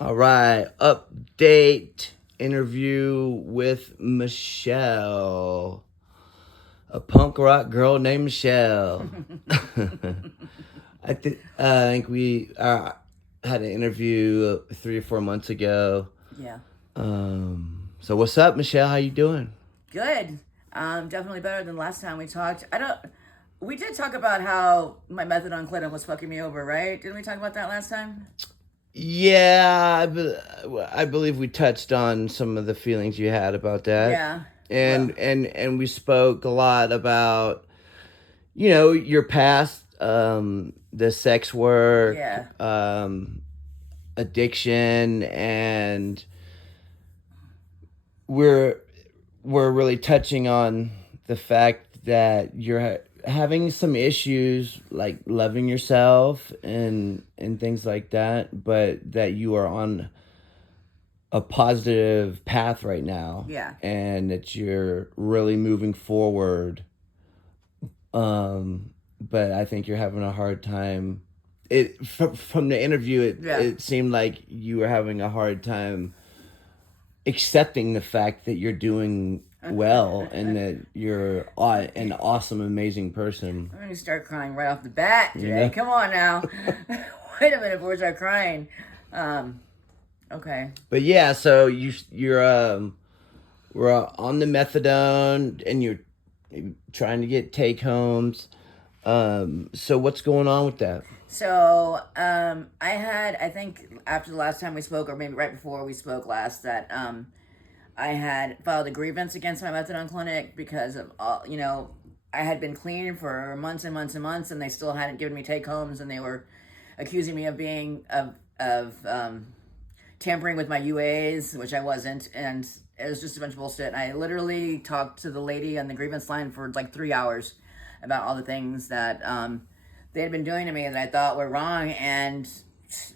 All right, update interview with Michelle, a punk rock girl named Michelle. I think we had an interview 3 or 4 months ago. Yeah. So what's up, Michelle? How you doing? Good. Definitely better than last time we talked. I don't. We did talk about how my methadone clinic was fucking me over, right? Didn't we talk about that last time? Yeah, I believe we touched on some of the feelings you had about that, Yeah. and Well. and and we spoke a lot about your past, the sex work, Yeah. addiction, and we're we're really touching on the fact that you're having some issues like loving yourself and things like that, but that you are on a positive path right now, Yeah. and that you're really moving forward. But I think you're having a hard time. From the interview, Yeah. it seemed like you were having a hard time accepting the fact that you're doing well and that you're an awesome, amazing person. I'm gonna start crying right off the bat You today. know. Come on now. Wait a minute before I start crying. Um. Okay. But yeah, so you're we're on the methadone and you're trying to get take homes. So what's going on with that? So, I think after the last time we spoke, or maybe right before we spoke last, that I had filed a grievance against my methadone clinic because of all, I had been clean for months and months and months, and they still hadn't given me take homes, and they were accusing me of being of tampering with my UAs, which I wasn't, and it was just a bunch of bullshit. And I literally talked to the lady on the grievance line for like 3 hours about all the things that they had been doing to me that I thought were wrong, and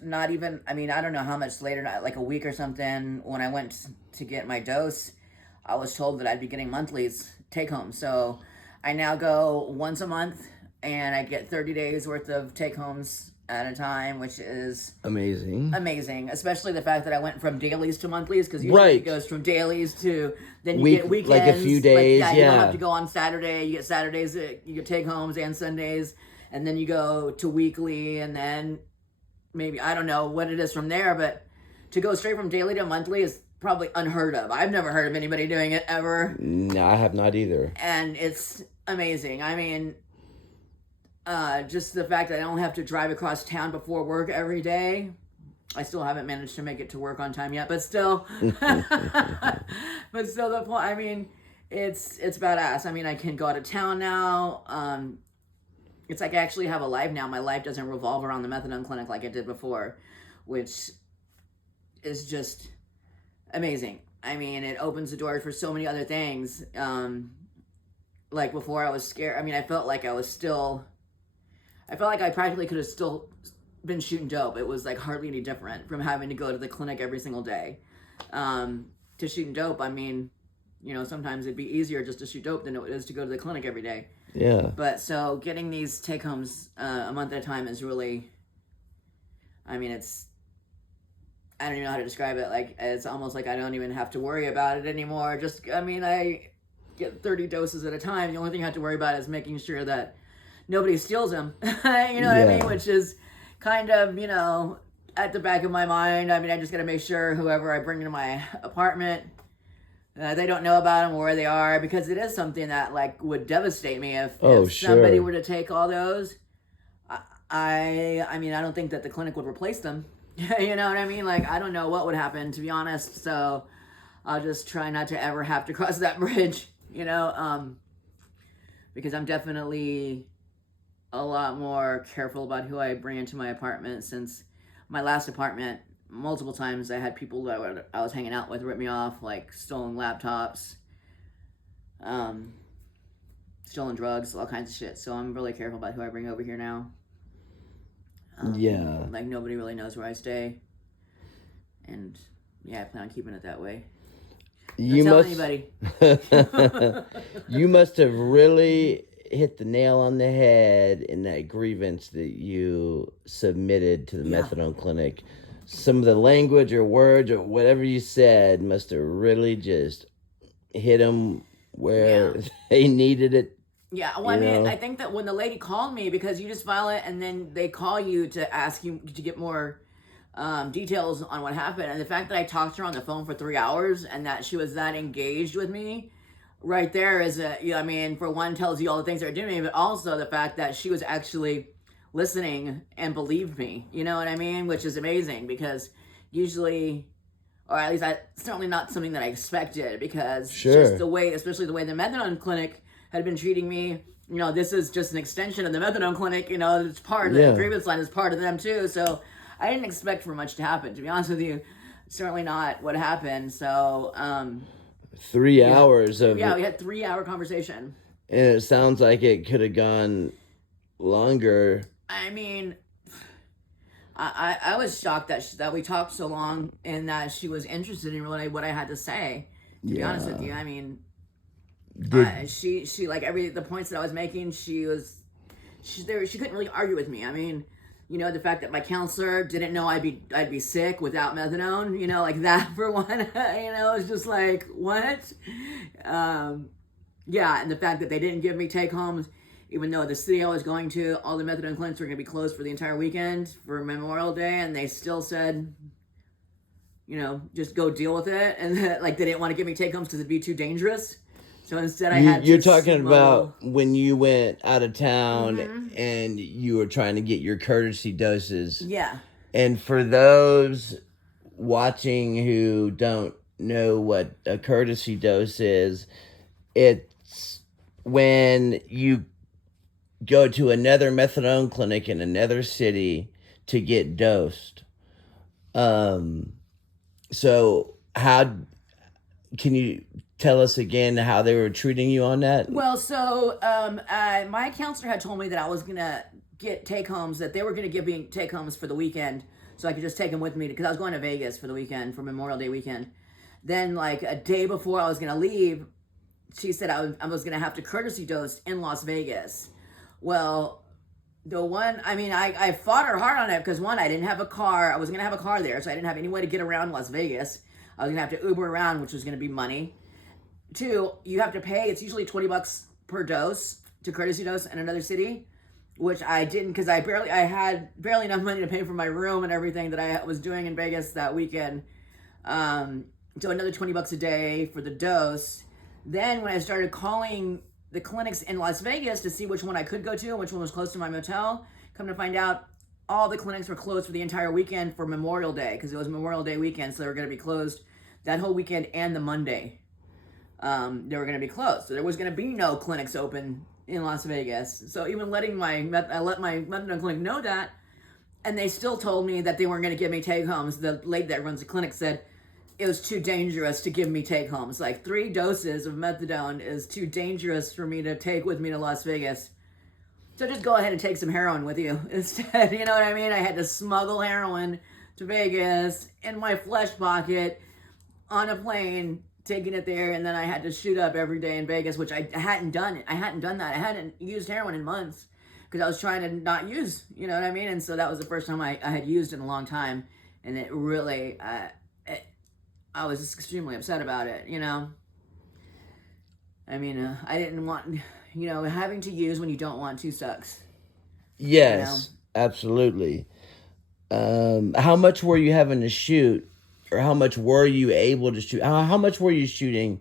not even, I mean, I don't know how much later, like a week or something, when I went to get my dose, I was told that I'd be getting monthlies take home. So I now go once a month and I get 30 days worth of take homes at a time, which is Amazing. amazing, especially the fact that I went from dailies to monthlies, because usually it Right. goes from dailies to then you Week, get like a few weekends. Like, days. yeah, you don't have Yeah. to go on Saturday. You get Saturdays, you get take homes and Sundays, and then you go to weekly, and then maybe I don't know what it is from there, but to go straight from daily to monthly is probably unheard of. I've never heard of anybody doing it ever, No, I have not either. and it's amazing. I mean, just the fact that I don't have to drive across town before work every day. I still haven't managed to make it to work on time yet, but still, but still, the point. I mean, it's badass. I mean, I can go out of town now. It's like I actually have a life now. My life doesn't revolve around the methadone clinic like it did before, which is just amazing. I mean, it opens the door for so many other things. Like before, I was scared. I mean, I felt like I practically could have still been shooting dope. It was like hardly any different from having to go to the clinic every single day. To shooting dope, I mean, sometimes it'd be easier just to shoot dope than it is to go to the clinic every day. Yeah. But so getting these take homes a month at a time is really, I mean, I don't even know how to describe it. Like, it's almost like I don't even have to worry about it anymore. Just, I mean, I get 30 doses at a time. The only thing I have to worry about is making sure that nobody steals them. You know what I mean? Which is kind of, at the back of my mind. I mean, I just got to make sure whoever I bring into my apartment, they don't know about them or where they are, because it is something that like would devastate me if somebody were to take all those. I mean, I don't think that the clinic would replace them. You know what I mean? Like, I don't know what would happen, to be honest. So I'll just try not to ever have to cross that bridge, because I'm definitely a lot more careful about who I bring into my apartment, since my last apartment, multiple times I had people that I was hanging out with rip me off, like stolen laptops, um, stolen drugs, all kinds of shit. So I'm really careful about who I bring over here now. Yeah. Like, nobody really knows where I stay. And yeah, I plan on keeping it that way. You Don't must. tell anybody. You must have really hit the nail on the head in that grievance that you submitted to the Yeah. methadone clinic. some of the language or words or whatever you said must have really just hit them Yeah. where they needed it, Yeah, well, I you mean, I know? think that when the lady called me, because you just file it and then they call you to ask you to get more details on what happened, and the fact that I talked to her on the phone for 3 hours and that she was that engaged with me, right there is a, you know, I mean, for one, tells you all the things they're doing, but also the fact that she was actually listening and believed me. You know what I mean? Which is amazing because usually, or at least I certainly not something that I expected, because just Sure. the way, especially the way the methadone clinic had been treating me. You know, this is just an extension of the methadone clinic. You know, it's part of the Yeah. grievance line is part of them too. So I didn't expect for much to happen. To be honest with you, certainly not what happened. So Three yeah, hours of yeah, it. we had 3 hour conversation. And it sounds like it could have gone longer. I mean, I was shocked that that we talked so long and that she was interested in really what I had to say. To be honest with Yeah. you, I mean, Did she like every the points that I was making, she there she couldn't really argue with me. I mean, you know, the fact that my counselor didn't know I'd be sick without methadone, you know, like that for one, you know, it's just like what, um, yeah, and the fact that they didn't give me take homes, even though the city I was going to, all the methadone clinics were going to be closed for the entire weekend for Memorial Day, and they still said, you know, just go deal with it, and like they didn't want to give me take homes because it'd be too dangerous. So instead, I had you're to talking about smuggle. when you went out of town Mm-hmm. and you were trying to get your courtesy doses. Yeah. And for those watching who don't know what a courtesy dose is, it's when you go to another methadone clinic in another city to get dosed. Um, so how can you tell us again how they were treating you on that? Well, so my counselor had told me that I was gonna get take homes, that they were gonna give me take homes for the weekend, so I could just take them with me because I was going to Vegas for the weekend for Memorial Day weekend. Then, like a day before I was gonna leave, she said I was gonna have to courtesy dose in Las Vegas. Well, the one, I mean, I fought her hard on it because one, I didn't have a car. I wasn't gonna have a car there, so I didn't have any way to get around Las Vegas. I was gonna have to Uber around, which was gonna be money. Two, you have to pay. It's usually $20 per dose to courtesy dose in another city, which I didn't because I had barely enough money to pay for my room and everything that I was doing in Vegas that weekend. Um, so another $20 a day for the dose. Then when I started calling the clinics in Las Vegas to see which one I could go to and which one was close to my motel, come to find out all the clinics were closed for the entire weekend for Memorial Day because it was Memorial Day weekend, so they were going to be closed that whole weekend and the Monday. They were going to be closed, so there was going to be no clinics open in Las Vegas. So even I let my methadone clinic know that, and they still told me that they weren't going to give me take homes. The lady that runs the clinic said it was too dangerous to give me take homes. Like 3 doses of methadone is too dangerous for me to take with me to Las Vegas. So just go ahead and take some heroin with you instead. You know what I mean? I had to smuggle heroin to Vegas in my flesh pocket on a plane, taking it there, and then I had to shoot up every day in Vegas, which I hadn't done. I hadn't done that. I hadn't used heroin in months because I was trying to not use. You know what I mean? And so that was the first time I had used in a long time, and it really, I was just extremely upset about it. You know, I mean, I didn't want, you know, having to use when you don't want to sucks. You know, Yes, absolutely. How much were you having to shoot, or how much were you able to shoot? How much were you shooting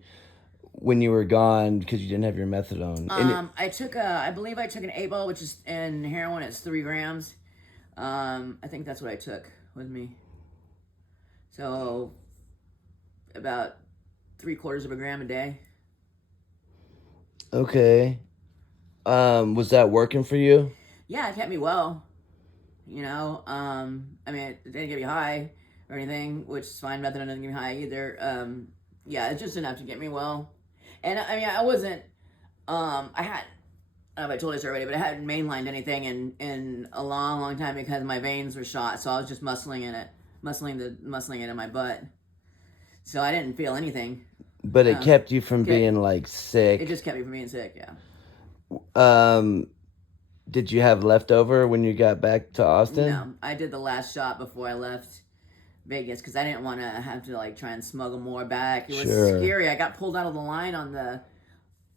when you were gone because you didn't have your methadone? I took I believe I took an 8 ball, which is in heroin. It's 3 grams. I think that's what I took with me. So about 3/4 of a gram a day. Okay. Was that working for you? Yeah, it kept me well. I mean, it didn't get me high or anything, which is fine. Methadone doesn't get me high either. Yeah, it's just enough to get me well. And I mean, I wasn't. I had. I don't know if I told this already, but I hadn't mainlined anything in a long, long time because my veins were shot. So I was just muscling it in my butt. So I didn't feel anything. But it Um, kept you from being like it sick. just kept me from being sick. Yeah. Um, did you have leftover when you got back to Austin? No, I did the last shot before I left. Vegas because I didn't want to have to like try and smuggle more back. It was Sure. scary. I got pulled out of the line on the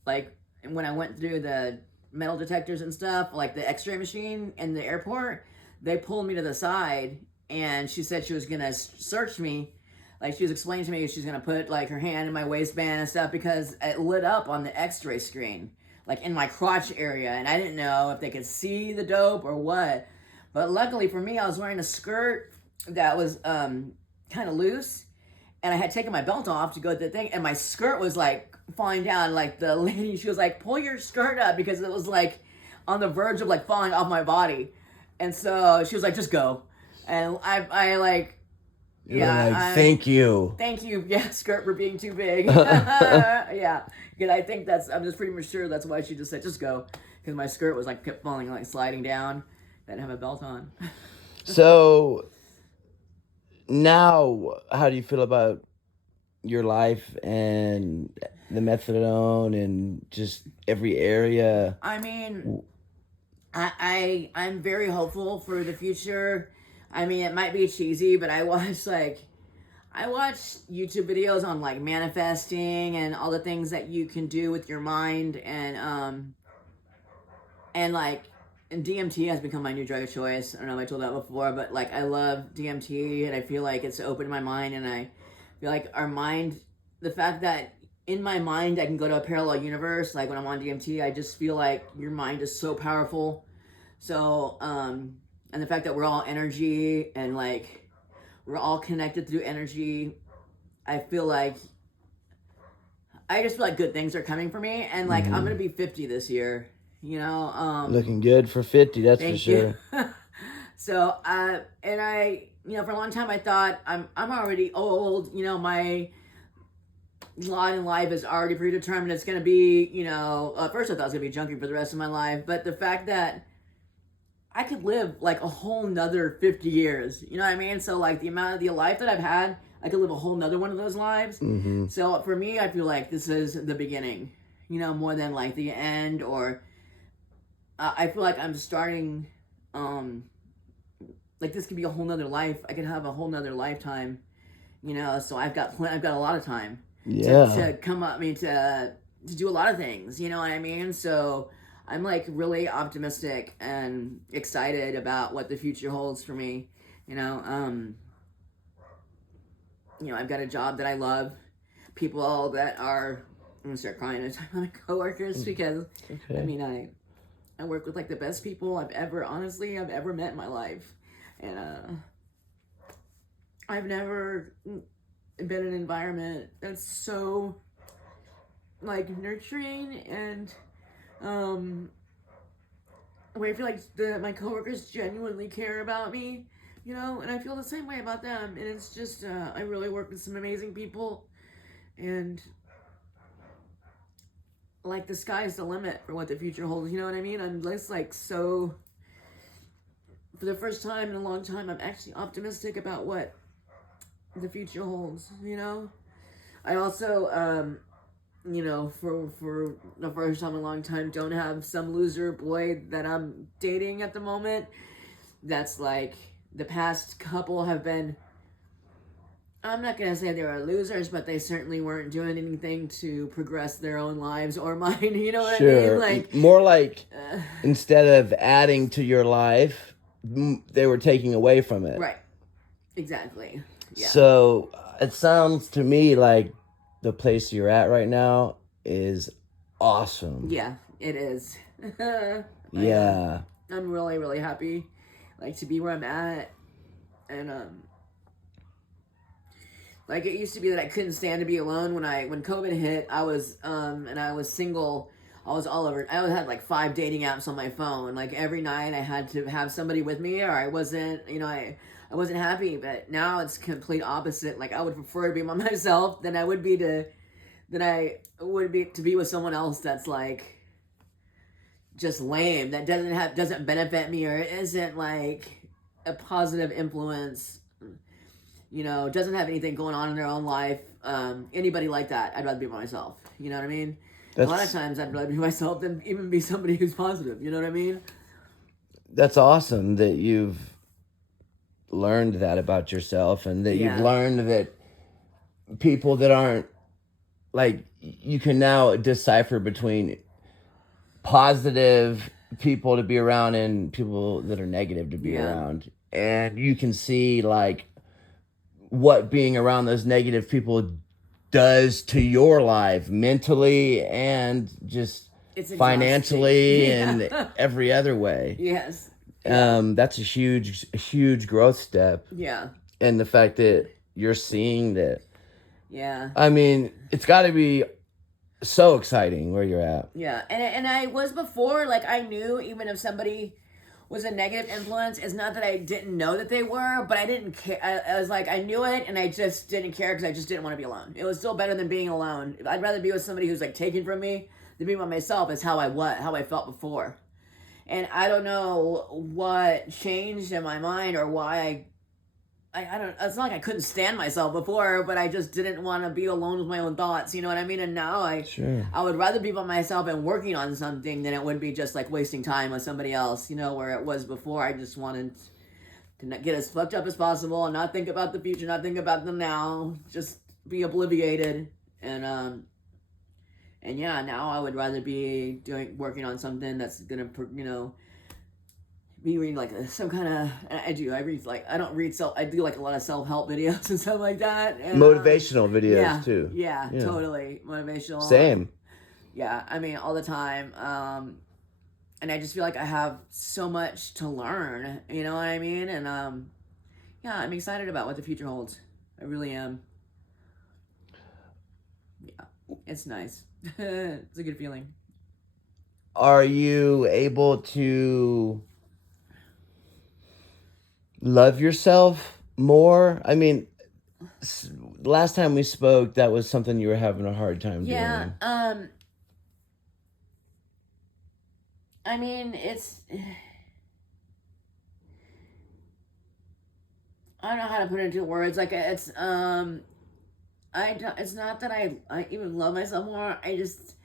like when I went through the metal detectors and stuff, like the X-ray machine in the airport. They pulled me to the side, and she said she was gonna search me. Like she was explaining to me, she's gonna put like her hand in my waistband and stuff because it lit up on the X-ray screen, like in my crotch area, and I didn't know if they could see the dope or what. But luckily for me, I was wearing a skirt that was kind of loose, and I had taken my belt off to go to the thing, and my skirt was like falling down. Like the lady, she was like, "Pull your skirt up," because it was like on the verge of like falling off my body, and so she was like, "Just go," and I like, You're yeah, like, thank you. thank you, yeah, skirt for being too big, yeah, because I think I'm just pretty much sure that's why she just said, "Just go," because my skirt was like kept falling, like sliding down. I didn't have a belt on. So now, how do you feel about your life and the methadone and just every area? I mean, I'm very hopeful for the future. I mean, it might be cheesy, but I watch YouTube videos on like manifesting and all the things that you can do with your mind and like and DMT has become my new drug of choice. I don't know if I told that before, but like I love DMT and I feel like it's opened my mind and I feel like our mind, the fact that in my mind I can go to a parallel universe, like when I'm on DMT, I just feel like your mind is so powerful. So, and the fact that we're all energy and like we're all connected through energy, I feel like I just feel like good things are coming for me, and like I'm gonna be 50 this year. You know, Looking good for 50, that's for thank you. sure. So, and I, you know, for a long time I thought I'm already old. You know, my lot in life is already predetermined. It's gonna be, you know, at first I thought I was gonna be junkie for the rest of my life, but the fact that I could live like a whole nother 50 years. You know what I mean? So like the amount of the life that I've had, I could live a whole nother one of those lives. Mm-hmm. So for me, I feel like this is the beginning, you know, more than like the end or I feel like I'm starting, like this could be a whole nother life. I could have a whole nother lifetime, you know, so I've got a lot of time to come up, I mean, to do a lot of things, you know what I mean? So I'm like really optimistic and excited about what the future holds for me. You know, I've got a job that I love. People that are, I'm gonna start crying at my coworkers because, Okay. I mean, I work with like the best people I've ever met in my life, and I've never been in an environment that's so like nurturing and where I feel like my coworkers genuinely care about me, you know, and I feel the same way about them. And it's just, I really work with some amazing people, and like the sky's the limit for what the future holds. You know what I mean? I'm just like so. For the first time in a long time, I'm actually optimistic about what the future holds. You know, I also you know, for the first time in a long time, don't have some loser boy that I'm dating at the moment. That's like the past couple have been. I'm not gonna say they were losers, but they certainly weren't doing anything to progress their own lives or mine. You know what I mean? Like More like instead of adding to your life, they were taking away from it. Right. Exactly. Yeah. So it sounds to me like the place you're at right now is awesome. Yeah, it is. Yeah. I'm really, really happy, like to be where I'm at, and like it used to be that I couldn't stand to be alone. When COVID hit, I was and I was single. I was all over. I had like 5 dating apps on my phone. Like every night, I had to have somebody with me, or I wasn't. You know, I wasn't happy. But now it's complete opposite. Like I would prefer to be by myself than I would be to be with someone else that's like just lame, that doesn't benefit me or isn't like a positive influence, you know, doesn't have anything going on in their own life. Anybody like that, I'd rather be by myself. You know what I mean? A lot of times I'd rather be myself than even be somebody who's positive. You know what I mean? That's awesome that you've learned that about yourself, and that you've Yeah. learned that people that aren't like, you can now decipher between positive people to be around and people that are negative to be Yeah. around, and you can see like what being around those negative people does to your life mentally and just It's exhausting. financially and Yeah. every other way. Yes. Yeah. That's a huge growth step, Yeah. and the fact that you're seeing that, Yeah. I mean, it's got to be so exciting where you're at. Yeah. And I was before, like, I knew even if somebody was a negative influence, it's not that I didn't know that they were, but I didn't care. I was like, I knew it, and I just didn't care because I just didn't want to be alone. It was still better than being alone. I'd rather be with somebody who's like taking from me than be by myself. Is how I felt before. And I don't know what changed in my mind or why I don't. It's not like I couldn't stand myself before, but I just didn't want to be alone with my own thoughts. You know what I mean? And now Sure. I would rather be by myself and working on something than it would be just like wasting time with somebody else. You know, where it was before, I just wanted to not get as fucked up as possible and not think about the future, not think about the now, just be obliviated. And yeah, now I would rather be working on something that's gonna be reading like some kind of. I read like I don't read self. I do like a lot of self-help videos and stuff like that. And, Motivational videos yeah, too. Yeah, totally motivational. Same. Yeah, I mean all the time. And I just feel like I have so much to learn. You know what I mean? And yeah, I'm excited about what the future holds. I really am. Yeah, it's nice. It's a good feeling. Are you able to love yourself more? I mean, last time we spoke, that was something you were having a hard time Yeah. doing. I mean, it's. I don't know how to put it into words. Like it's I don't, it's not that I even love myself more. I just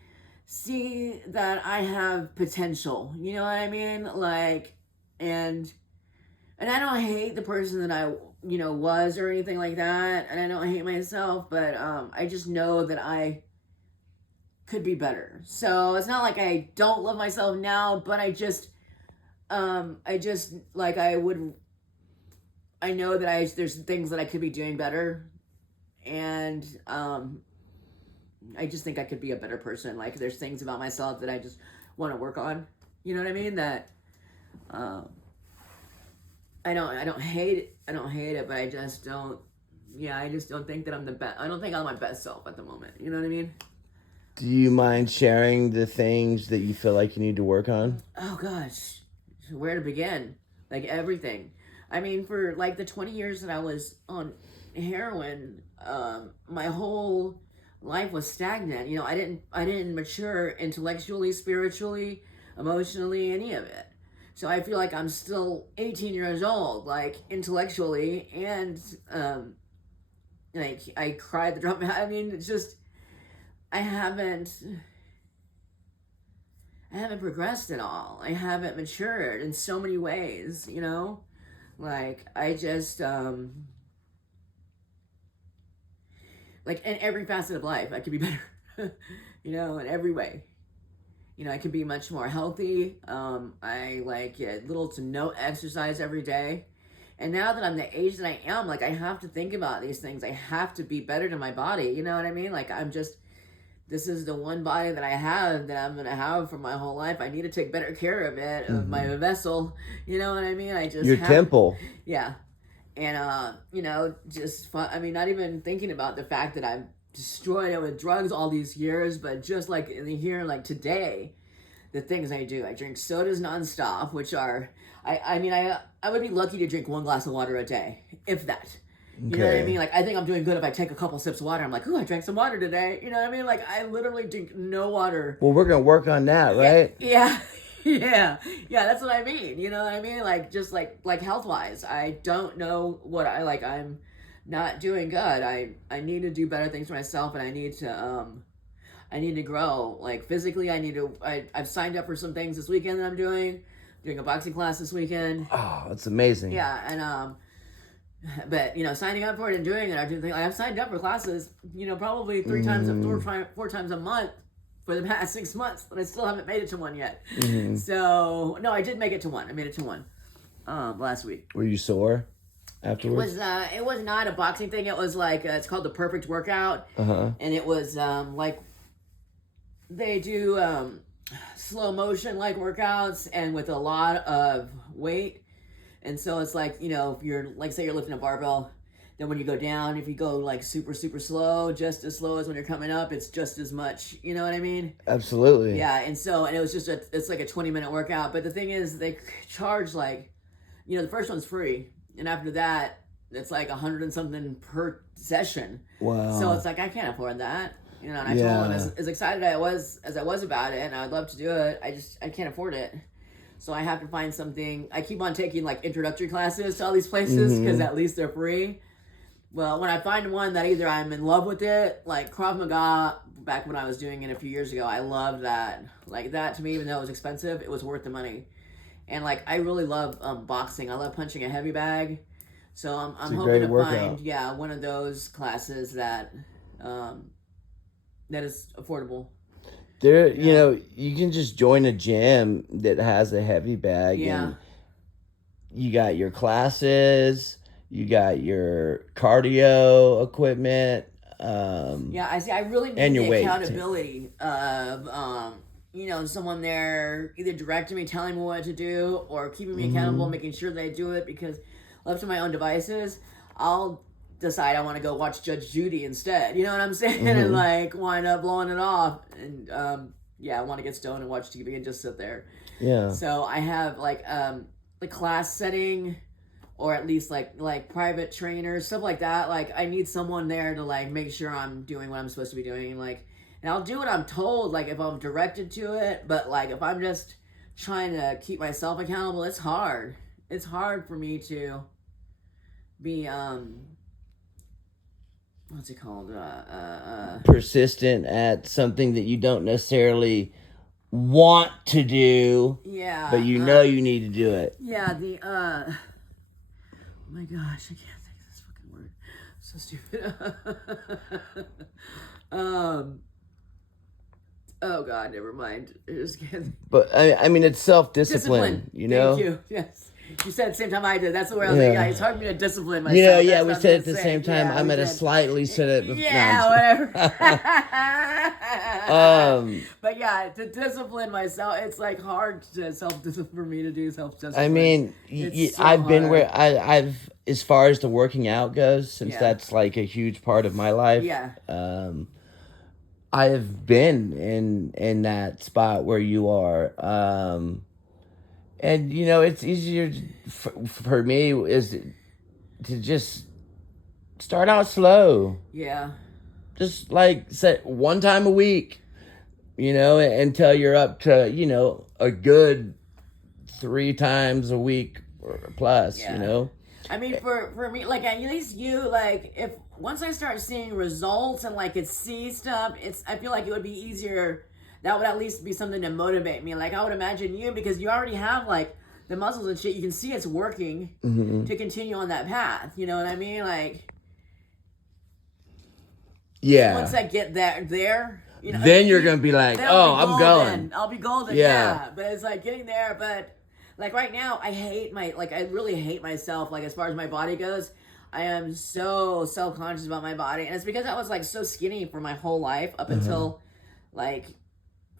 see that I have potential. You know what I mean? Like, and I don't hate the person that I was or anything like that, and I don't hate myself, but I just know that I could be better. So it's not like I don't love myself now, but I just like I know that there's things that I could be doing better, and I just think I could be a better person. Like there's things about myself that I just want to work on. You know what I mean? That um, I don't hate it. I don't hate it, but I just don't. Yeah, I just don't think that I'm the best. I don't think I'm my best self at the moment. You know what I mean? Do you mind sharing the things that you feel like you need to work on? Oh gosh, where to begin? Like everything. I mean, for like the 20 years that I was on heroin, my whole life was stagnant. You know, I didn't mature intellectually, spiritually, emotionally, any of it. So I feel like I'm still 18 years old, like intellectually, and like I cried the drop. I mean, it's just I haven't I haven't progressed at all. I haven't matured in so many ways, you know? Like I just like in every facet of life I could be better. You know, in every way. You know, I could be much more healthy. I like get little to no exercise every day. And now that I'm the age that I am, like I have to think about these things. I have to be better to my body. You know what I mean? Like I'm just this is the one body that I have that I'm gonna have for my whole life. I need to take better care of it, of my vessel. You know what I mean? I just Your have, temple. yeah, and you know, just fun. I mean, not even thinking about the fact that I've destroyed it with drugs all these years, but just like in here, like today, the things I do, I drink sodas nonstop, which are, I mean, I would be lucky to drink one glass of water a day, if that. You know what I mean? Like, I think I'm doing good if I take a couple sips of water. I'm like, ooh, I drank some water today. You know what I mean? Like, I literally drink no water. Well, we're going to work on that, right? Yeah. Yeah. Yeah, that's what I mean. You know what I mean? Like, just like health-wise, I don't know what I'm not doing good. I need to do better things for myself, and I need to grow. Like, physically, I've signed up for some things this weekend that I'm doing a boxing class this weekend. Oh, that's amazing. Yeah, and But signing up for it and doing it, I do think like, I've signed up for classes, probably three times, four times a month for the past 6 months, but I still haven't made it to one yet. So no, I did make it to one. I made it to one last week. Were you sore afterwards? It was not a boxing thing. It was like it's called the Perfect Workout, and it was like they do slow motion like workouts and with a lot of weight. And so it's like, if you're like, say you're lifting a barbell, then when you go down, if you go like super, super slow, just as slow as when you're coming up, it's just as much, you know what I mean? Absolutely. Yeah. And it was just it's like a 20-minute workout. But the thing is, they charge like, the first one's free. And after that, it's like 100 and something per session. Wow. So it's like, I can't afford that. And I told him as excited as I was about it, and I'd love to do it, I can't afford it. So I have to find something. I keep on taking like introductory classes to all these places because at least they're free. Well, when I find one that either I'm in love with it, like Krav Maga, back when I was doing it a few years ago, I loved that. Like that to me, even though it was expensive, it was worth the money. And like I really love boxing. I love punching a heavy bag. So I'm hoping to find one of those classes that is affordable. There, you can just join a gym that has a heavy bag, and you got your classes, you got your cardio equipment. I see. I really need the accountability of, someone there either directing me, telling me what to do, or keeping me accountable, making sure that I do it. Because left to my own devices, I'll decide I want to go watch Judge Judy instead. You know what I'm saying? And like wind up blowing it off. And I want to get stoned and watch TV and just sit there. Yeah. So I have like the class setting, or at least like private trainers, stuff like that. Like I need someone there to like make sure I'm doing what I'm supposed to be doing, and I'll do what I'm told, like if I'm directed to it. But like if I'm just trying to keep myself accountable, it's hard. It's hard for me to be what's it called? Persistent at something that you don't necessarily want to do. Yeah. But you know you need to do it. Yeah, oh my gosh, I can't think of this fucking word. So stupid. Oh god, never mind. I just can't. But I mean, it's self-discipline, you know? Thank you. Yes. You said at the same time I did. That's the word I was like, it's hard for me to discipline myself. We said at the same time. I'm at a slightly set it. Whatever. But yeah, to discipline myself, it's like hard to self-discipline for me to do self-discipline. I mean, I've been where I've, as far as the working out goes, since that's like a huge part of my life. Yeah. I have been in that spot where you are. And, it's easier for me is to just start out slow. Yeah. Just like set one time a week, until you're up to, a good 3 times a week or plus, I mean, for me, like at least you, like if once I start seeing results and like could see stuff, I feel like it would be easier. That would at least be something to motivate me. Like I would imagine you, because you already have like the muscles and shit. You can see it's working to continue on that path. You know what I mean? Like, once I get there, then you're gonna be like, oh, I'm going. I'll be golden. Yeah. But it's like getting there. But like right now, I really hate myself. Like as far as my body goes, I am so self-conscious about my body, and it's because I was like so skinny for my whole life up until like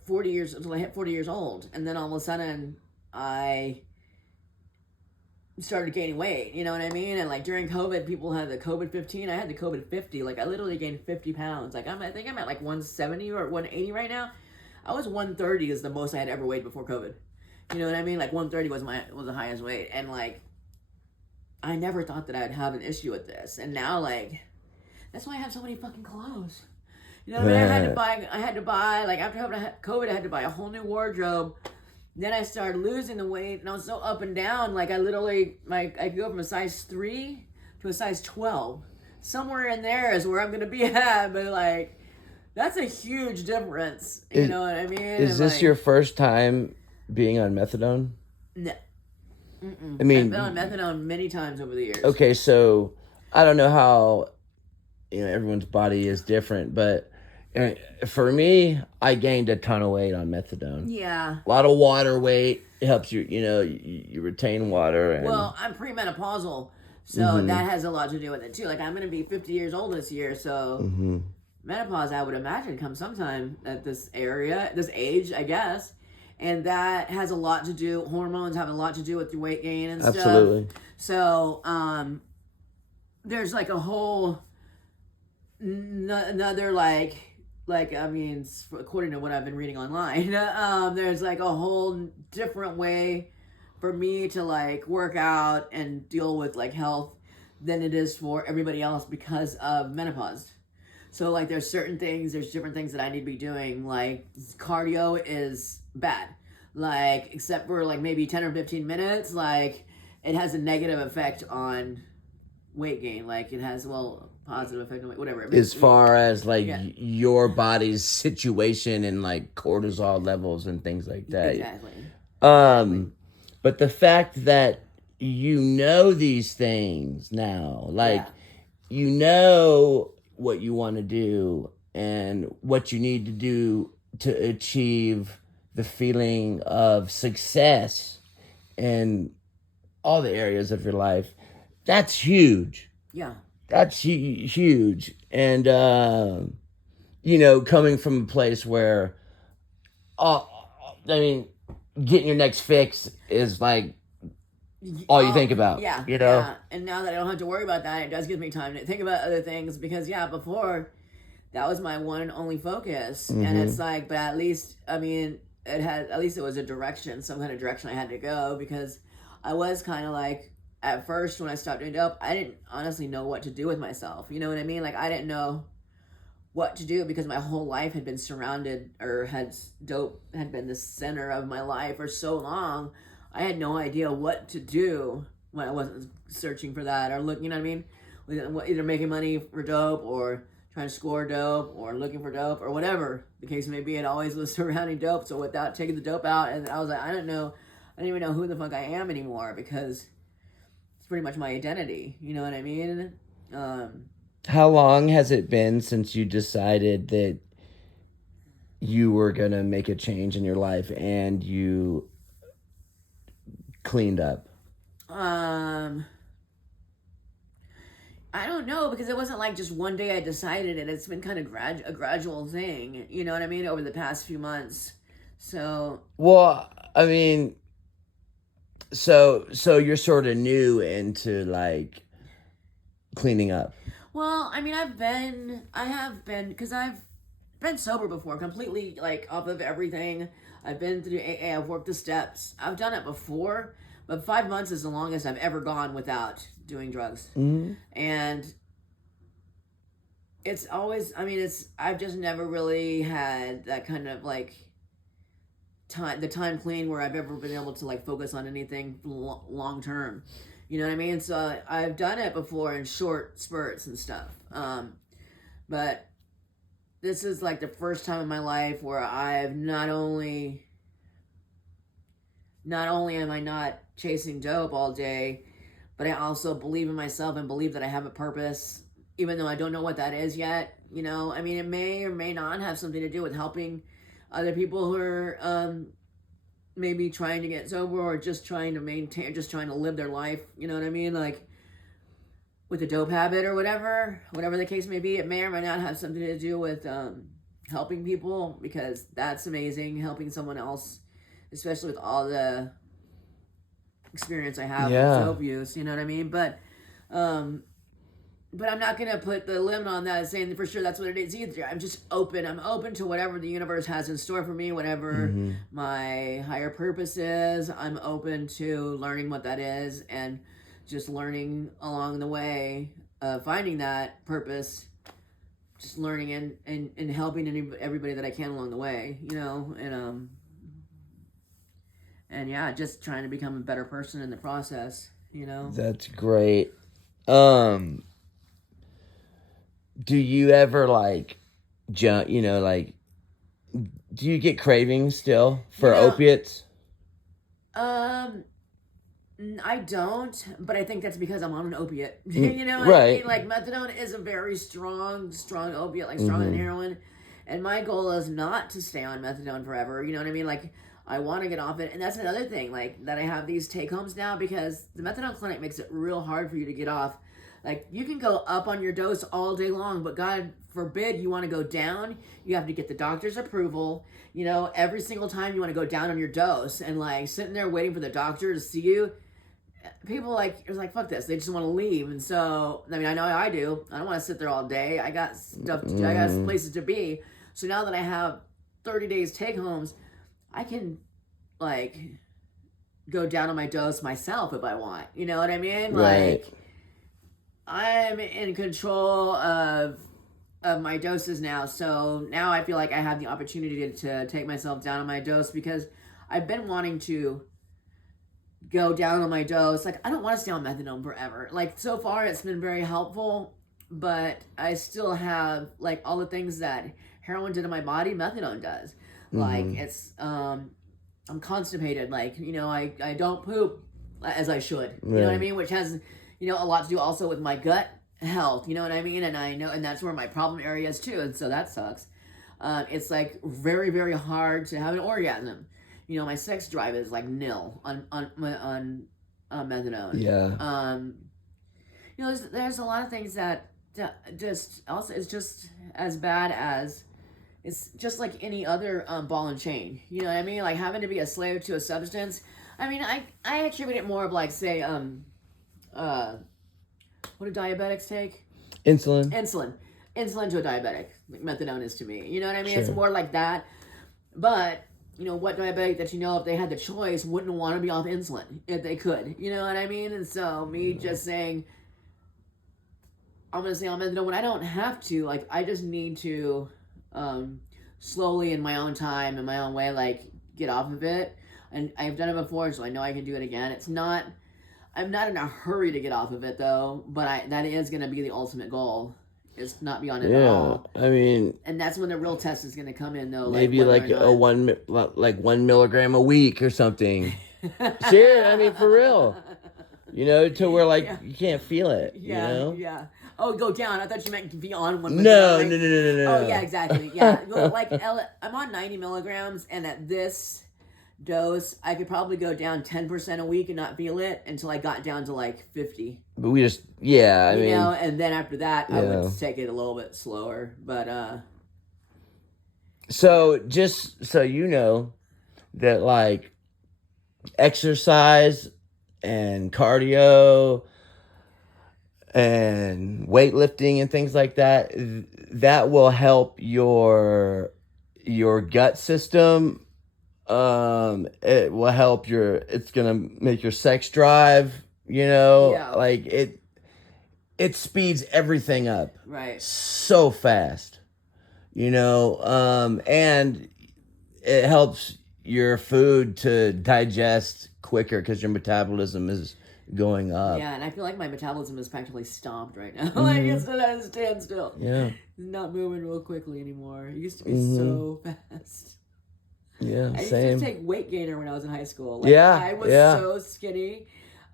40 years, until I hit 40 years old. And then all of a sudden I started gaining weight, you know what I mean? And like during COVID, people had the COVID 15. I had the COVID 50. Like I literally gained 50 pounds. Like I think I'm at like 170 or 180 right now. I was 130 is the most I had ever weighed before COVID. You know what I mean? Like 130 was the highest weight. And like, I never thought that I'd have an issue with this. And now like, that's why I have so many fucking clothes. You know what I mean? I had to buy, like after COVID, I had to buy a whole new wardrobe. Then I started losing the weight, and I was so up and down. Like I literally, I could go from a size 3 to a size 12. Somewhere in there is where I'm going to be at, but like, that's a huge difference. You know what I mean? Is this your first time being on methadone? No. Mm-mm. I I've been on mean, methadone many times over the years. okay, so I don't know how everyone's body is different, but for me, I gained a ton of weight on methadone. Yeah. A lot of water weight. It helps you, you retain water and. Well, I'm premenopausal, so Mm-hmm. that has a lot to do with it too. Like I'm gonna be 50 years old this year, so Mm-hmm. menopause, I would imagine, comes sometime at this age, I guess. And that has a lot to do, hormones have a lot to do with your weight gain and stuff. Absolutely. So, there's like a whole another I mean, according to what I've been reading online, there's like a whole different way for me to like work out and deal with like health than it is for everybody else because of menopause. So like there's different things that I need to be doing. Like cardio is bad. Like except for like maybe 10 or 15 minutes, like it has a negative effect on weight gain. Like it has positive effect on weight, whatever. As far as like Yeah. your body's situation and like cortisol levels and things like that. Exactly. But the fact that these things now, like you know what you want to do and what you need to do to achieve the feeling of success in all the areas of your life, that's huge. Yeah. That's huge. And coming from a place where I mean, getting your next fix is like all you think about. Yeah, yeah. And now that I don't have to worry about that, it does give me time to think about other things because before that was my one and only focus. Mm-hmm. And it's like, but at least it was a direction, some kind of direction I had to go because I was kind of like at first when I stopped doing dope, I didn't honestly know what to do with myself. You know what I mean? Like I didn't know what to do because my whole life had been surrounded or dope had been the center of my life for so long. I had no idea what to do when I wasn't searching for that or looking, you know what I mean? Either making money for dope or trying to score dope or looking for dope or whatever the case may be. It always was surrounding dope. So without taking the dope out, and I was like, I don't even know who the fuck I am anymore because it's pretty much my identity. You know what I mean? How long has it been since you decided that you were going to make a change in your life and you cleaned up? I don't know because it wasn't like just one day I decided it. It's been kind of a gradual thing, you know what I mean, over the past few months. So, well, I mean, so you're sort of new into like cleaning up. Well, I mean, I have been because I've been sober before, completely like off of everything. I've been through AA. I've worked the steps. I've done it before, but 5 months is the longest I've ever gone without doing drugs. Mm-hmm. And it's always, I've just never really had that kind of like the time clean where I've ever been able to like focus on anything long term. You know what I mean? So I've done it before in short spurts and stuff. But this is like the first time in my life where I've not only am I not chasing dope all day, but I also believe in myself and believe that I have a purpose, even though I don't know what that is yet. You know, I mean, it may or may not have something to do with helping other people who are maybe trying to get sober or just trying to live their life. You know what I mean? Like with a dope habit or whatever the case may be. It may or may not have something to do with helping people because that's amazing. Helping someone else, especially with all the experience I have with dope use, you know what I mean? But I'm not gonna put the limit on that saying for sure that's what it is either. I'm just open. I'm open to whatever the universe has in store for me, whatever my higher purpose is. I'm open to learning what that is and just learning along the way, finding that purpose, just learning and helping everybody that I can along the way, you know, and yeah, just trying to become a better person in the process, you know. That's great. Do you ever like jump, like do you get cravings still for opiates? I don't, but I think that's because I'm on an opiate. You know what I mean? Right. Like methadone is a very strong opiate, like stronger than Mm-hmm. heroin. And my goal is not to stay on methadone forever. You know what I mean? Like I want to get off it, and that's another thing. Like that I have these take homes now because the methadone clinic makes it real hard for you to get off. Like you can go up on your dose all day long, but God forbid you want to go down. You have to get the doctor's approval. You know, every single time you want to go down on your dose, and like sitting there waiting for the doctor to see you, people like it's like fuck this, they just want to leave. And so I mean, I know I do, I don't want to sit there all day, I got stuff to do, I got Mm-hmm. places to be. So now that I have 30 days take homes, I can like go down on my dose myself if I want, you know what I mean? Right. Like I'm in control of my doses now. So now I feel like I have the opportunity to take myself down on my dose because I've been wanting to go down on my dose. Like I don't want to stay on methadone forever. Like so far it's been very helpful, but I still have like all the things that heroin did to my body, methadone does. Like Mm-hmm. it's I'm constipated. Like, you know, I don't poop as I should. You know what I Right. mean? Which has, you know, a lot to do also with my gut health. You know what I mean? And I know, and that's where my problem area is too. And so that sucks. It's like very, very hard to have an orgasm. You know, my sex drive is like nil on methadone. Yeah. You know, there's a lot of things that just also it's just as bad as it's just like any other ball and chain. You know what I mean? Like having to be a slave to a substance. I mean, I attribute it more of like say uh what do diabetics take? Insulin. Insulin. Insulin to a diabetic. Like methadone is to me. You know what I mean? It's Sure. more like that. But you know what diabetic that you know if they had the choice wouldn't want to be off insulin if they could. You know what I mean? And so me just saying I'm gonna say on methadone when I don't have to. Like I just need to um, slowly in my own time in my own way like get off of it. And I've done it before, so I know I can do it again. It's not. I'm not in a hurry to get off of it though, but that is gonna be the ultimate goal. Is not be on it at Yeah. all. I mean, And that's when the real test is gonna come in though, like maybe whether or like a not. like 1 milligram a week or something. Sure. I mean, for real. To where like Yeah. you can't feel it. Yeah, yeah. Oh, go down. I thought you meant be on one methadone. No, Like, no, no, no, oh no, yeah, no. exactly. Yeah, well, like I'm on 90 milligrams, and at this dose, I could probably go down 10% a week and not feel it until I got down to like 50. But we just, yeah. I You know, mean, and then after that, I would yeah. take it a little bit slower. But yeah, So just so you know that like exercise and cardio and weightlifting and things like that, that will help your gut system. It will help it's gonna make your sex drive, yeah, like it speeds everything up right. so fast, and it helps your food to digest quicker because your metabolism is going up. Yeah, and I feel like my metabolism is practically stomped right now. Like Mm-hmm. it's at a standstill. Yeah. It's not moving real quickly anymore. It used to be Mm-hmm. so fast. Yeah. I used to Same. take weight gainer when I was in high school. Like Yeah. I was Yeah. so skinny.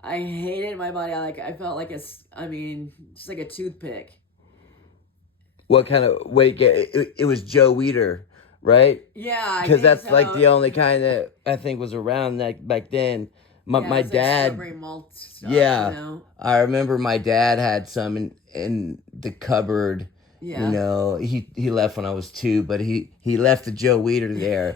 I hated my body. I felt like I mean, just like a toothpick. What kind of weight gain? It was Joe Weider, right? Yeah, I Because think that's like the so. only kind that I think was around that back then. Yeah, My it's like dad, strawberry malt stuff, you yeah, know? I remember my dad had some in the cupboard. Yeah. He left when I was 2, but he left the Joe Weider there,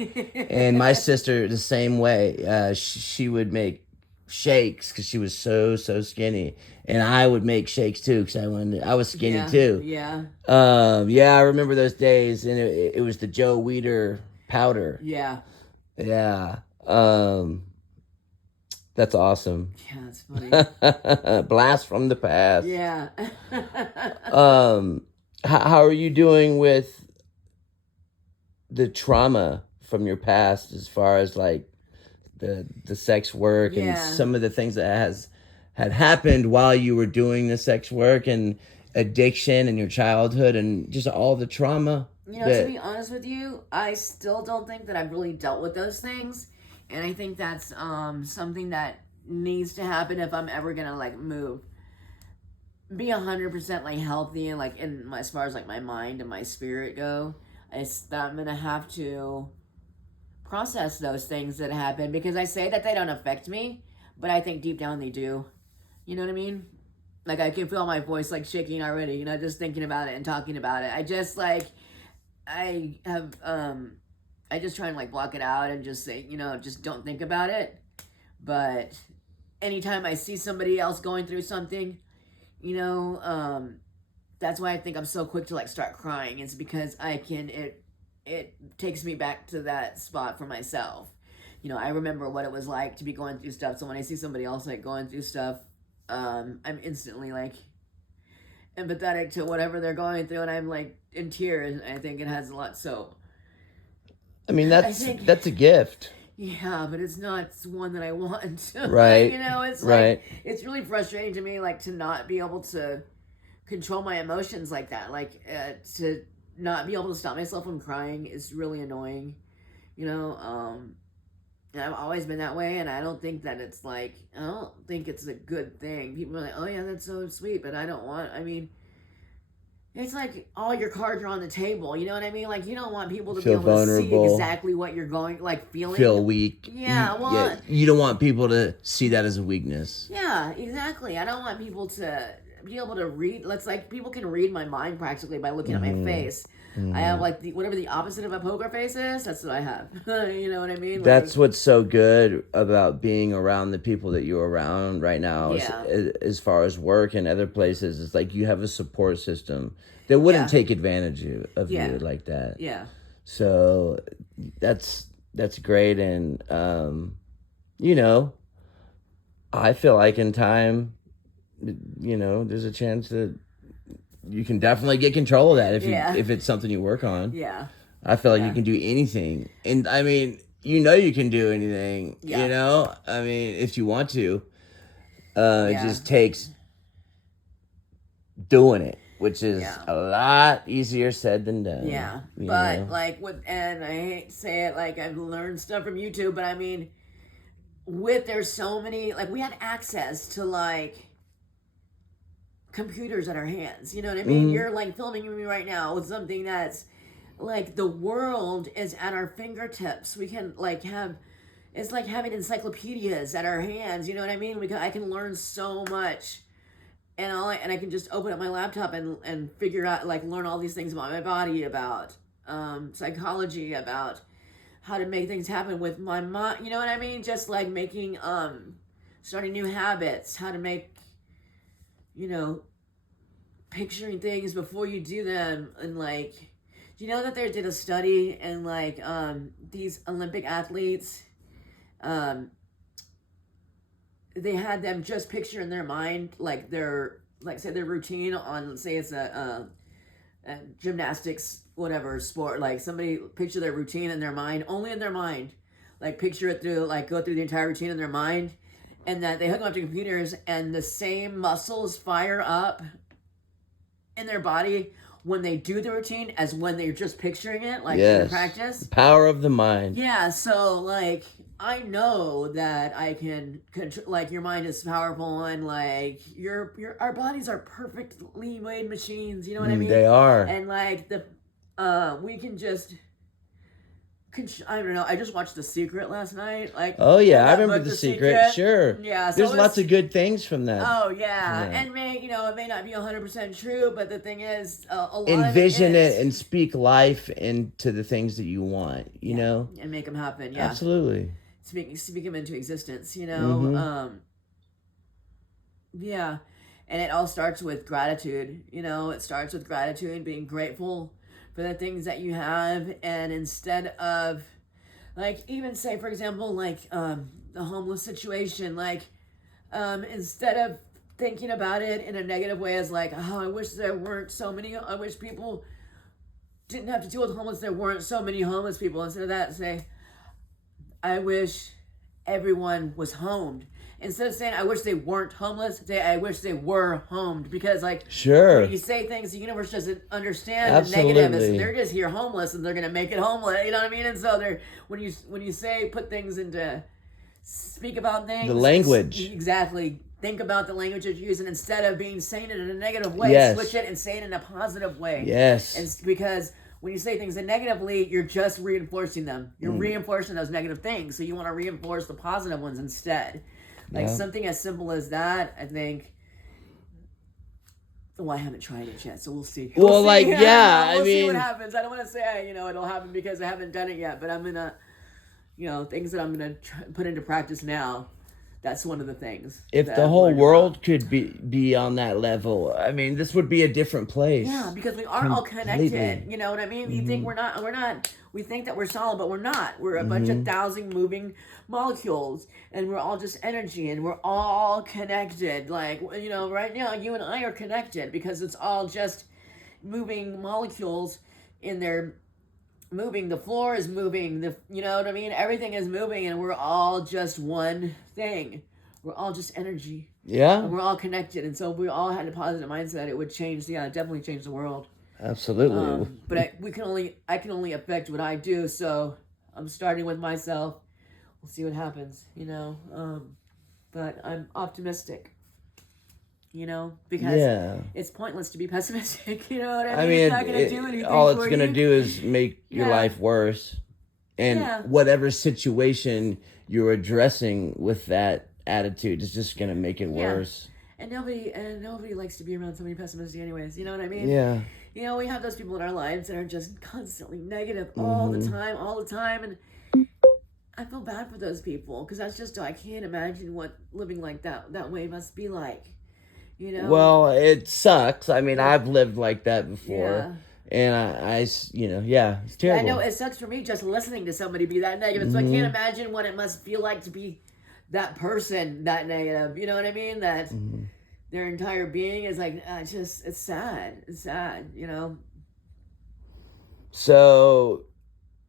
and my sister the same way. She would make shakes because she was so skinny, and I would make shakes too because I was skinny Yeah, too. yeah, Yeah, I remember those days, and it was the Joe Weider powder. yeah. Yeah. That's awesome. Yeah, that's funny. Blast from the past. Yeah. Um, how are you doing with the trauma from your past as far as like the sex work and Yeah. some of the things that had happened while you were doing the sex work and addiction and your childhood and just all the trauma You know, to that be honest with you, I still don't think that I've really dealt with those things. And I think that's something that needs to happen if I'm ever gonna like move, be 100% like healthy and like in my, as far as like my mind and my spirit go, I'm gonna have to process those things that happen, because I say that they don't affect me, but I think deep down they do. You know what I mean? Like I can feel my voice like shaking already, you know, just thinking about it and talking about it. I just like I have I just try and like block it out and just say, you know, just don't think about it. But anytime I see somebody else going through something, you know, that's why I think I'm so quick to like start crying. It's because it takes me back to that spot for myself. You know, I remember what it was like to be going through stuff. So when I see somebody else like going through stuff, I'm instantly like empathetic to whatever they're going through, and I'm like in tears. I think it has a lot. So I mean, I think, that's a gift. yeah, but it's not one that I want. Right. You know, it's right. like it's really frustrating to me, like to not be able to control my emotions like that. Like to not be able to stop myself from crying is really annoying. You know, and I've always been that way, and I don't think that it's like, I don't think it's a good thing. People are like, oh yeah, that's so sweet, but I don't want, I mean, it's like all your cards are on the table, you know what I mean? Like, you don't want people to Feel be able to see vulnerable. exactly what you're going, like feeling. Feel weak. Yeah, well, you don't want people to see that as a weakness. yeah, exactly. I don't want people to be able to read. Let's like, people can read my mind practically by looking at my face. I have like whatever the opposite of a poker face is. That's what I have. You know what I mean? That's what's so good about being around the people that you're around right now. Yeah. As far as work and other places, it's like you have a support system that wouldn't take advantage of you like that. Yeah. So that's great, and you know, I feel like in time, you know, there's a chance that you can definitely get control of that if it's something you work on. Yeah. I feel like you can do anything. And I mean, you know you can do anything. Yeah. You know? I mean, if you want to. It just takes doing it, which is a lot easier said than done. Yeah. You But know? like and I hate to say it, like I've learned stuff from YouTube, but I mean, there's so many, like we had access to like computers at our hands, you know what I mean? You're like filming me right now with something that's like the world is at our fingertips. We can like have, it's like having encyclopedias at our hands, you know what I mean? I can learn so much, and I can just open up my laptop and figure out, like learn all these things about my body, about psychology, about how to make things happen with my mind, you know what I mean? Just like making starting new habits, how to make, you know, picturing things before you do them. And like, do you know that they did a study, and like these Olympic athletes, they had them just picture in their mind like their, like say their routine on, let's say it's a gymnastics whatever sport, like somebody picture their routine in their mind, only in their mind, like picture it through, like go through the entire routine in their mind, and that they hook them up to computers, and the same muscles fire up in their body when they do the routine as when they're just picturing it, like in the practice. The power of the mind. Yeah, so like I know that I can control, like your mind is powerful, and like our bodies are perfectly made machines, you know what I mean? They are. And like we can just I don't know. I just watched The Secret last night. Like, oh yeah, I remember The Secret. Sure. Yeah. So there's lots of good things from that. Oh yeah, and it may not be 100% true, but the thing is, a lot envision of it and speak life into the things that you want. You know, and make them happen. Yeah, absolutely. Speak them into existence. You know, yeah, and it all starts with gratitude. You know, it starts with gratitude, being grateful for the things that you have, and instead of, like, even say for example, like the homeless situation, like instead of thinking about it in a negative way as like, oh, I wish there weren't so many, I wish people didn't have to deal with homeless, there weren't so many homeless people. Instead of that, say, I wish everyone was homed. Instead of saying, I wish they weren't homeless, say, I wish they were homed. Because, like, when you say things, the universe doesn't understand the negativeness. They're just here homeless, and they're going to make it homeless. You know what I mean? And so when you say, put things into speak about things. The language. Exactly. Think about the language you're using instead of being saying it in a negative way. Yes. Switch it and say it in a positive way. Yes. And because when you say things negatively, you're just reinforcing them. You're reinforcing those negative things. So you want to reinforce the positive ones instead. Like something as simple as that, I think. Well, I haven't tried it yet, so we'll see. Well, see. like, yeah, we'll I see mean, what happens. I don't want to say, it'll happen because I haven't done it yet, but I'm gonna, things that I'm gonna put into practice now. That's one of the things. If the whole world could be on that level, I mean, this would be a different place. Yeah, because we are all connected. You know what I mean? You think we're not. We think that we're solid, but we're not. We're a bunch of thousand moving molecules, and we're all just energy, and we're all connected. Like, right now, you and I are connected because it's all just moving molecules in their moving. The floor is moving. You know what I mean? Everything is moving, and we're all just one thing. We're all just energy. Yeah. And we're all connected, and so if we all had a positive mindset, it would change. Yeah, definitely change the world. Absolutely. But I can only affect what I do. So I'm starting with myself. We'll see what happens. But I'm optimistic. Because it's pointless to be pessimistic. You know what I mean? It's not going to do anything. All it's going to do is make your life worse. And whatever situation you're addressing with that attitude is just going to make it worse. And nobody likes to be around somebody pessimistic anyways. You know what I mean? Yeah. We have those people in our lives that are just constantly negative all the time. And I feel bad for those people because I can't imagine what living like that way must be like. Well, it sucks. I mean, I've lived like that before. Yeah. And I it's terrible. I know it sucks for me just listening to somebody be that negative. So I can't imagine what it must feel like to be that person that negative. You know what I mean? That their entire being is like, it's sad. It's sad, So,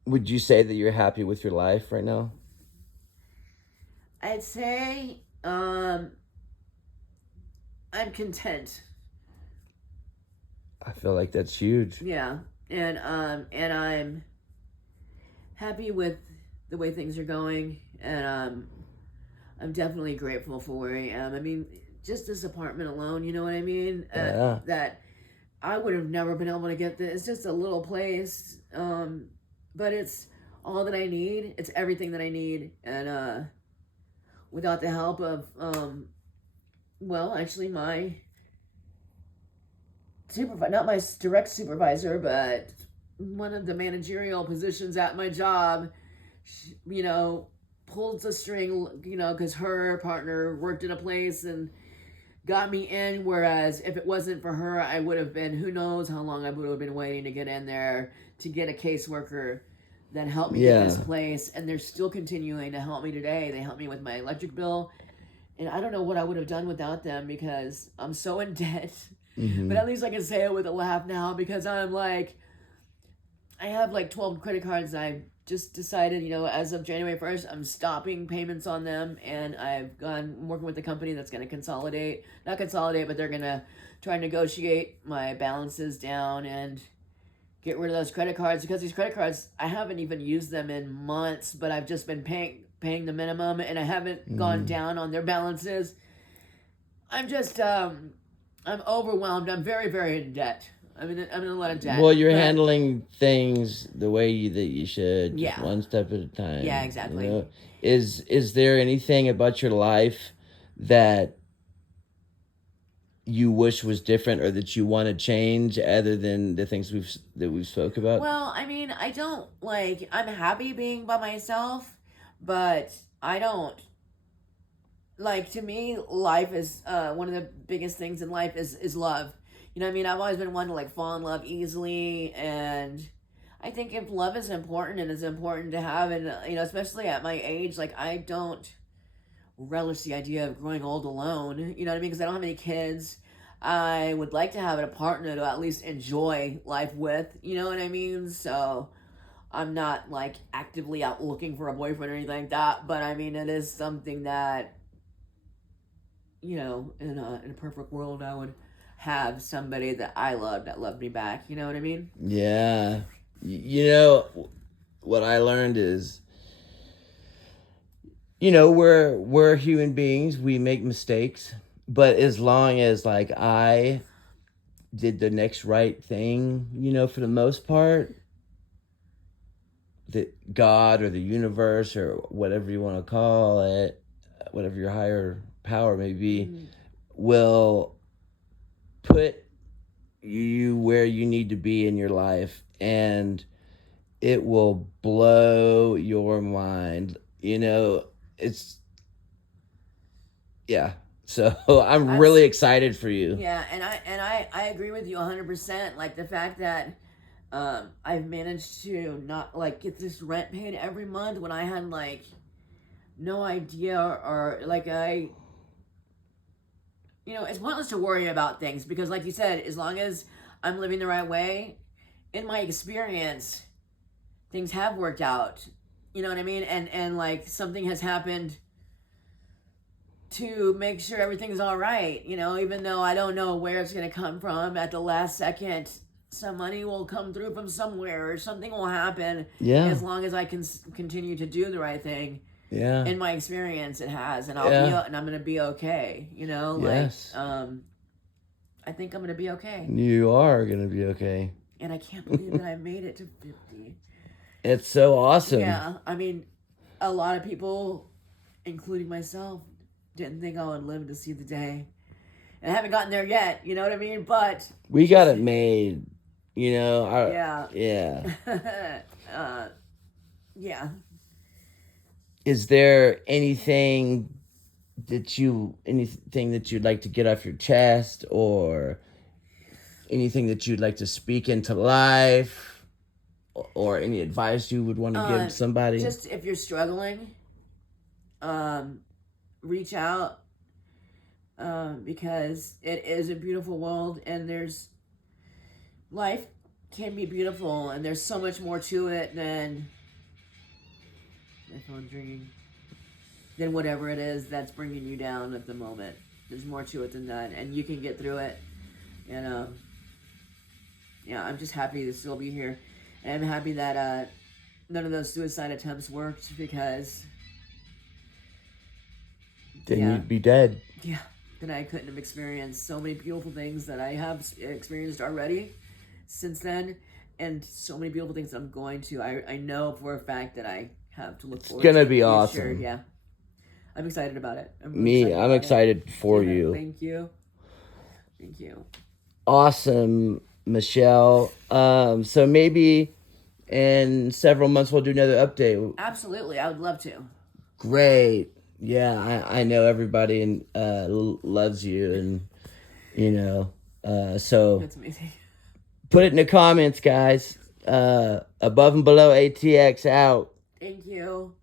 would you say that you're happy with your life right now? I'd say, I'm content. I feel like that's huge. Yeah, and I'm happy with the way things are going, and I'm definitely grateful for where I am. I mean, just this apartment alone, you know what I mean? That I would have never been able to get this. It's just a little place, but it's all that I need. It's everything that I need, and without the help of actually my supervisor, not my direct supervisor, but one of the managerial positions at my job, pulled the string, because her partner worked in a place and got me in, whereas if it wasn't for her, I would have been, who knows how long I would have been waiting to get in there to get a caseworker that helped me get this place, and they're still continuing to help me today. They helped me with my electric bill, and I don't know what I would have done without them because I'm so in debt. But at least I can say it with a laugh now because I'm like, I have like 12 credit cards. I just decided, as of January 1st, I'm stopping payments on them, and I'm working with a company that's going to not consolidate, but they're going to try and negotiate my balances down and get rid of those credit cards, because these credit cards, I haven't even used them in months, but I've just been paying the minimum, and I haven't gone down on their balances. I'm just, I'm overwhelmed. I'm very, very in debt. I'm in a lot of debt. Well, you're handling things the way that you should, just one step at a time. Yeah, exactly. Is there anything about your life that you wish was different or that you want to change other than the things we've spoke about? Well, I mean, I'm happy being by myself, but I don't, to me, life is, one of the biggest things in life is love. You know what I mean? I've always been one to fall in love easily, and I think if love is important and is important to have, and especially at my age, I don't relish the idea of growing old alone. You know what I mean? Because I don't have any kids. I would like to have a partner to at least enjoy life with. You know what I mean? So I'm not actively out looking for a boyfriend or anything like that. But I mean, it is something that in a perfect world, I would have somebody that I loved that loved me back. You know what I mean? Yeah. What I learned is you know, we're human beings, we make mistakes, but as long as like I did the next right thing, you know, for the most part, that God or the universe or whatever you want to call it, whatever your higher power may be, Mm. will put you where you need to be in your life, and it will blow your mind. You know, it's yeah. So I'm I've really excited for you. Yeah, and I agree with you 100%. Like the fact that I've managed to not like get this rent paid every month when I had like no idea, or like it's pointless to worry about things because like you said, as long as I'm living the right way, in my experience, things have worked out. You know what I mean? And like something has happened to make sure everything's all right. Even though I don't know where it's going to come from at the last second, some money will come through from somewhere or something will happen Yeah, as long as I can continue to do the right thing. yeah, In my experience, it has, and yeah. I'm going to be okay. Yes, I think I'm going to be okay. you are gonna be okay. And I can't believe that I made it to 50. It's so awesome. Yeah, I mean, a lot of people, including myself, didn't think I would live to see the day. And I haven't gotten there yet, you know what I mean? But We got just, it made. You know, yeah. yeah. uh, yeah. Is there anything that you'd like to get off your chest, or anything that you'd like to speak into life, or any advice you would want to give somebody? Just if you're struggling, um, reach out because it is a beautiful world and life can be beautiful and there's so much more to it than my phone's ringing, than whatever it is that's bringing you down at the moment. There's more to it than that, and you can get through it. And yeah, I'm just happy to still be here, and I'm happy that none of those suicide attempts worked because Then yeah, you'd be dead. yeah, that I couldn't have experienced so many beautiful things that I have experienced already since then, and so many beautiful things I'm going to. I know for a fact that I have to look It's forward to gonna in the be future. awesome. Yeah, I'm excited about it. I'm really Me, excited I'm about it. excited for you. Thank you. Thank you. Awesome, Michelle. So maybe in several months we'll do another update. Absolutely, I would love to. Great. Yeah, I know everybody and loves you, and you know, so That's amazing. put it in the comments, guys. Above and below ATX out. Thank you.